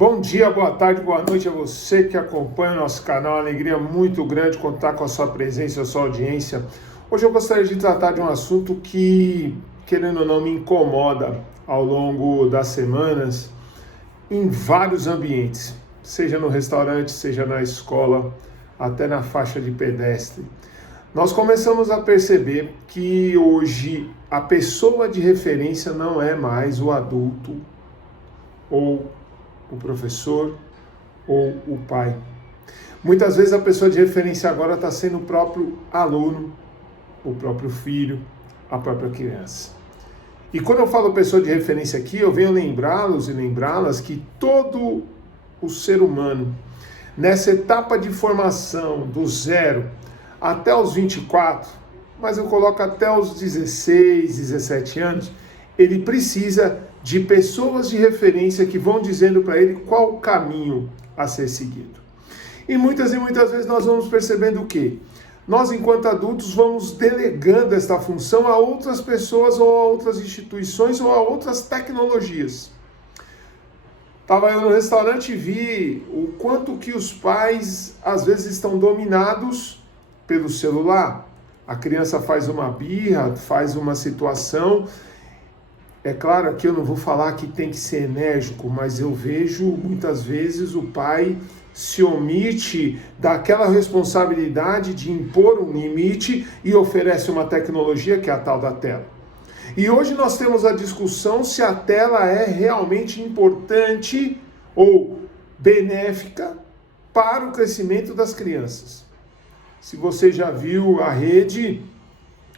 Bom dia, boa tarde, boa noite a você que acompanha o nosso canal. Alegria muito grande contar com a sua presença, a sua audiência. Hoje eu gostaria de tratar de um assunto que, querendo ou não, me incomoda ao longo das semanas em vários ambientes, seja no restaurante, seja na escola, até na faixa de pedestre. Nós começamos a perceber que hoje a pessoa de referência não é mais o adulto ou o professor ou o pai. Muitas vezes a pessoa de referência agora está sendo o próprio aluno, o próprio filho, a própria criança. E quando eu falo pessoa de referência aqui, eu venho lembrá-los e lembrá-las que todo o ser humano, nessa etapa de formação do 0 até os 24, mas eu coloco até os 16, 17 anos, ele precisa de pessoas de referência que vão dizendo para ele qual o caminho a ser seguido. E muitas vezes nós vamos percebendo o quê? Nós, enquanto adultos, vamos delegando esta função a outras pessoas ou a outras instituições ou a outras tecnologias. Estava eu no restaurante e vi o quanto que os pais, às vezes, estão dominados pelo celular. A criança faz uma birra, faz uma situação. É claro que eu não vou falar que tem que ser enérgico, mas eu vejo muitas vezes o pai se omite daquela responsabilidade de impor um limite e oferece uma tecnologia que é a tal da tela. E hoje nós temos a discussão se a tela é realmente importante ou benéfica para o crescimento das crianças. Se você já viu A Rede,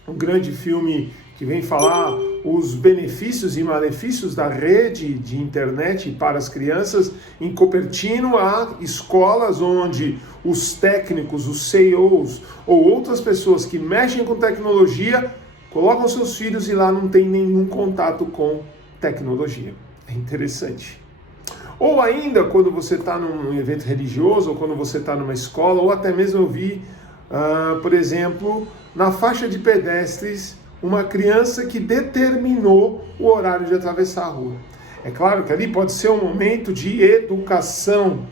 um grande filme que vem falar os benefícios e malefícios da rede de internet para as crianças, em Cupertino há escolas onde os técnicos, os CEOs ou outras pessoas que mexem com tecnologia colocam seus filhos e lá não tem nenhum contato com tecnologia. É interessante. Ou ainda quando você está num evento religioso, ou quando você está numa escola, ou até mesmo eu vi, por exemplo, na faixa de pedestres, uma criança que determinou o horário de atravessar a rua. É claro que ali pode ser um momento de educação,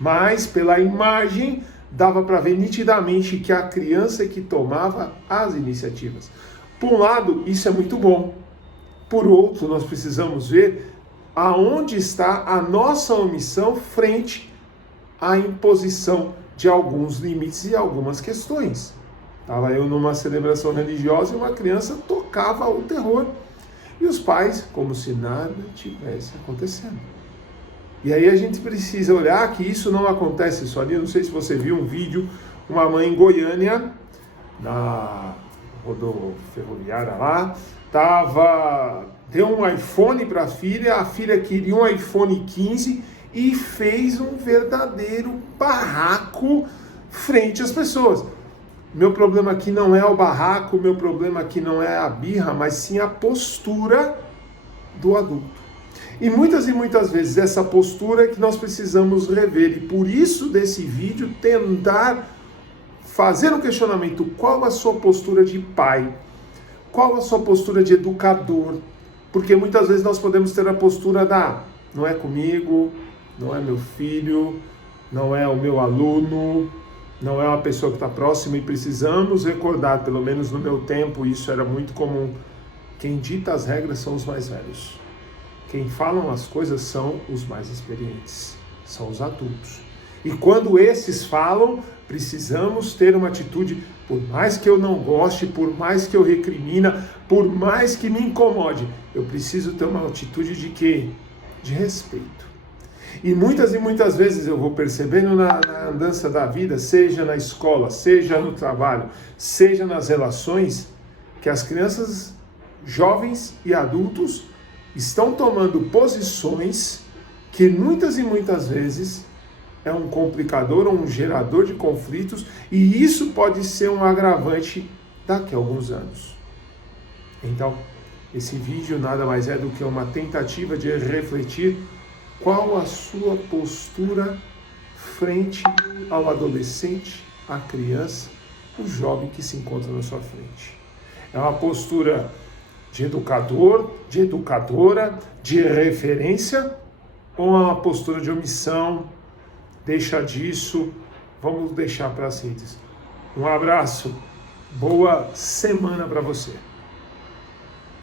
mas pela imagem dava para ver nitidamente que a criança é que tomava as iniciativas. Por um lado, isso é muito bom. Por outro, nós precisamos ver aonde está a nossa omissão frente à imposição de alguns limites e algumas questões. Estava eu numa celebração religiosa e uma criança tocava o terror. E os pais, como se nada tivesse acontecendo. E aí a gente precisa olhar que isso não acontece só ali. Eu não sei se você viu um vídeo, uma mãe em Goiânia, na rodoferroviária lá, deu um iPhone para a filha queria um iPhone 15 e fez um verdadeiro barraco frente às pessoas. Meu problema aqui não é o barraco, meu problema aqui não é a birra, mas sim a postura do adulto. E muitas vezes essa postura é que nós precisamos rever. E por isso desse vídeo tentar fazer um questionamento. Qual a sua postura de pai? Qual a sua postura de educador? Porque muitas vezes nós podemos ter a postura da não é comigo, não é meu filho, não é o meu aluno, não é uma pessoa que está próxima, e precisamos recordar, pelo menos no meu tempo, isso era muito comum. Quem dita as regras são os mais velhos. Quem falam as coisas são os mais experientes, são os adultos. E quando esses falam, precisamos ter uma atitude, por mais que eu não goste, por mais que eu recrimina, por mais que me incomode, eu preciso ter uma atitude de quê? De respeito. E muitas vezes eu vou percebendo na andança da vida, seja na escola, seja no trabalho, seja nas relações, que as crianças, jovens e adultos estão tomando posições que muitas vezes é um complicador ou um gerador de conflitos, e isso pode ser um agravante daqui a alguns anos. Então, esse vídeo nada mais é do que uma tentativa de refletir qual a sua postura frente ao adolescente, à criança, o jovem que se encontra na sua frente. É uma postura de educador, de educadora, de referência, ou é uma postura de omissão, deixa disso, vamos deixar para a síntese. Um abraço, boa semana para você.